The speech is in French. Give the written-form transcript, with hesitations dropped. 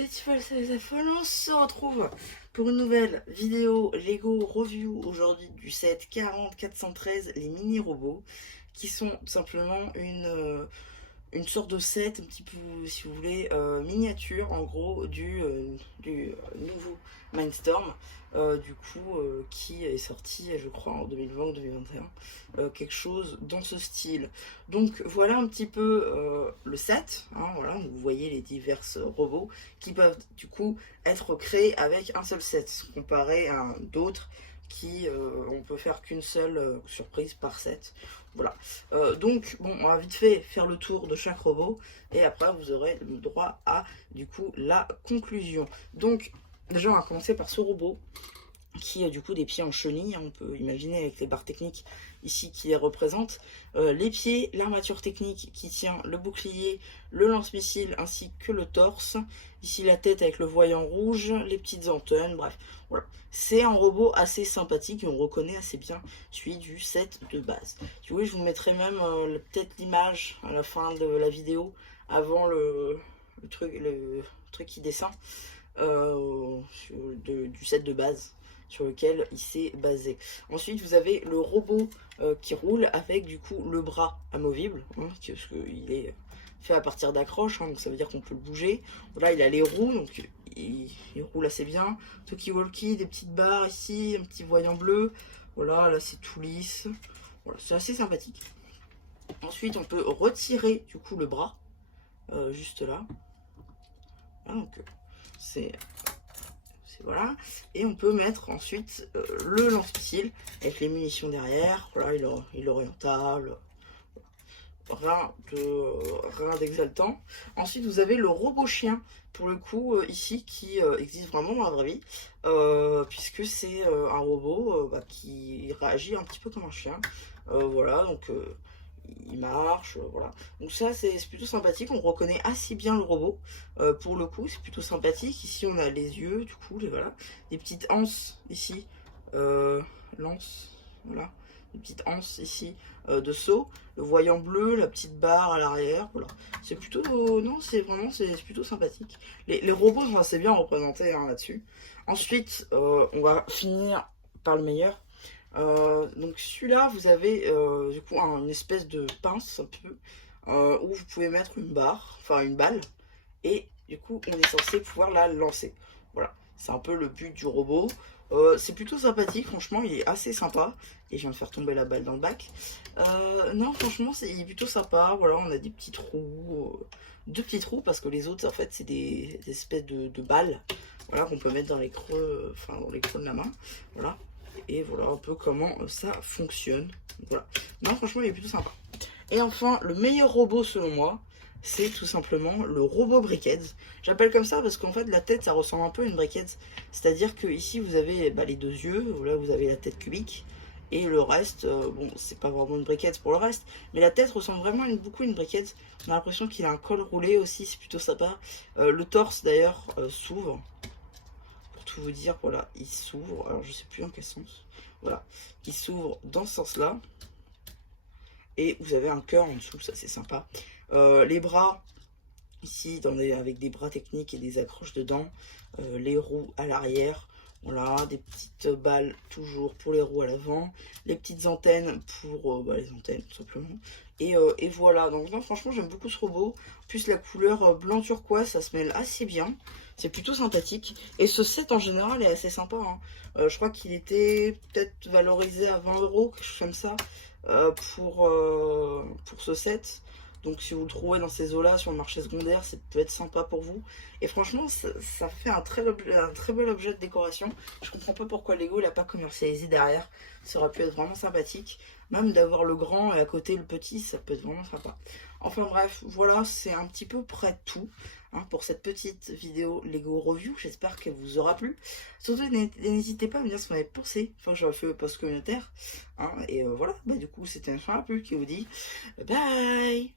On se retrouve pour une nouvelle vidéo Lego Review aujourd'hui du set 40413, les mini robots, qui sont tout simplement une sorte de set un petit peu, si vous voulez, miniature en gros du nouveau Mindstorm, qui est sorti je crois en 2020 ou 2021, quelque chose dans ce style. Donc voilà un petit peu le set, hein, voilà, vous voyez les divers robots qui peuvent du coup être créés avec un seul set, comparé à d'autres qui on peut faire qu'une seule surprise par set. Voilà. Donc bon, on va vite fait faire le tour de chaque robot et après vous aurez le droit à du coup la conclusion. Donc déjà on va commencer par ce robot qui a du coup des pieds en chenille, hein, on peut imaginer avec les barres techniques ici qui les représentent, les pieds, l'armature technique qui tient le bouclier, le lance-missile ainsi que le torse, ici la tête avec le voyant rouge, les petites antennes, bref, voilà. C'est un robot assez sympathique et on reconnaît assez bien celui du set de base. Si vous voulez, je vous mettrai même peut-être l'image à la fin de la vidéo, avant le truc qui descend du set de base sur lequel il s'est basé. Ensuite vous avez le robot qui roule avec du coup le bras amovible, hein, parce qu'il est fait à partir d'accroches, hein, donc ça veut dire qu'on peut le bouger. Voilà, il a les roues, donc il roule assez bien. Talkie-walkie, des petites barres ici, un petit voyant bleu. Voilà, là c'est tout lisse. Voilà, c'est assez sympathique. Ensuite on peut retirer du coup le bras, juste là. Voilà, donc c'est voilà, et on peut mettre ensuite le lance-missile avec les munitions derrière. Voilà, il est orientable, rien d'exaltant. Ensuite vous avez le robot chien pour le coup ici qui existe vraiment dans la vraie vie, puisque c'est un robot qui réagit un petit peu comme un chien. Voilà, donc il marche, voilà. Donc ça c'est plutôt sympathique, on reconnaît assez bien le robot, pour le coup c'est plutôt sympathique. Ici on a les yeux, du coup, voilà, des petites anses ici, lance, voilà, des petites anses ici de saut, le voyant bleu, la petite barre à l'arrière, voilà. C'est plutôt, non c'est vraiment, c'est plutôt sympathique. Les robots sont assez bien représentés, hein, là-dessus. Ensuite on va finir par le meilleur. Donc celui-là vous avez du coup une espèce de pince un peu, où vous pouvez mettre une barre, enfin une balle, et du coup on est censé pouvoir la lancer. Voilà, c'est un peu le but du robot. C'est plutôt sympathique, franchement il est assez sympa. Et je viens de faire tomber la balle dans le bac. Non franchement il est plutôt sympa. Voilà, on a des petits trous, deux petits trous, parce que les autres en fait c'est des espèces de balles, voilà, qu'on peut mettre dans les creux, enfin dans les creux de la main. Voilà. Et voilà un peu comment ça fonctionne. Voilà. Non, franchement, il est plutôt sympa. Et enfin, le meilleur robot selon moi, c'est tout simplement le robot Brickheads. J'appelle comme ça parce qu'en fait, la tête, ça ressemble un peu à une Brickheads. C'est-à-dire que ici, vous avez les deux yeux. Là, vous avez la tête cubique. Et le reste, bon, c'est pas vraiment une Brickheads pour le reste, mais la tête ressemble vraiment beaucoup à une Brickheads. On a l'impression qu'il a un col roulé aussi, c'est plutôt sympa. Le torse, d'ailleurs, s'ouvre. Tout vous dire, voilà, il s'ouvre, alors je sais plus en quel sens, voilà, il s'ouvre dans ce sens là, et vous avez un cœur en dessous, ça c'est sympa. Les bras ici avec des bras techniques et des accroches dedans, les roues à l'arrière, voilà, des petites balles toujours pour les roues à l'avant, les petites antennes pour les antennes tout simplement, et voilà. Donc non, franchement j'aime beaucoup ce robot, plus la couleur blanc turquoise, ça se mêle assez bien, c'est plutôt sympathique. Et ce set en général est assez sympa, hein. Je crois qu'il était peut-être valorisé à 20 €, quelque chose comme ça, pour ce set. Donc si vous le trouvez dans ces eaux-là sur le marché secondaire, ça peut être sympa pour vous. Et franchement, ça fait un très bel objet de décoration. Je comprends pas pourquoi Lego l'a pas commercialisé derrière. Ça aurait pu être vraiment sympathique. Même d'avoir le grand et à côté le petit, ça peut être vraiment sympa. Enfin bref, voilà, c'est un petit peu près tout, hein, pour cette petite vidéo Lego Review. J'espère qu'elle vous aura plu. Surtout, n'hésitez pas à me dire ce que vous en avez pensé. Enfin, j'aurais fait le post communautaire, hein, et voilà, du coup, c'était un peu qui vous dit bye bye.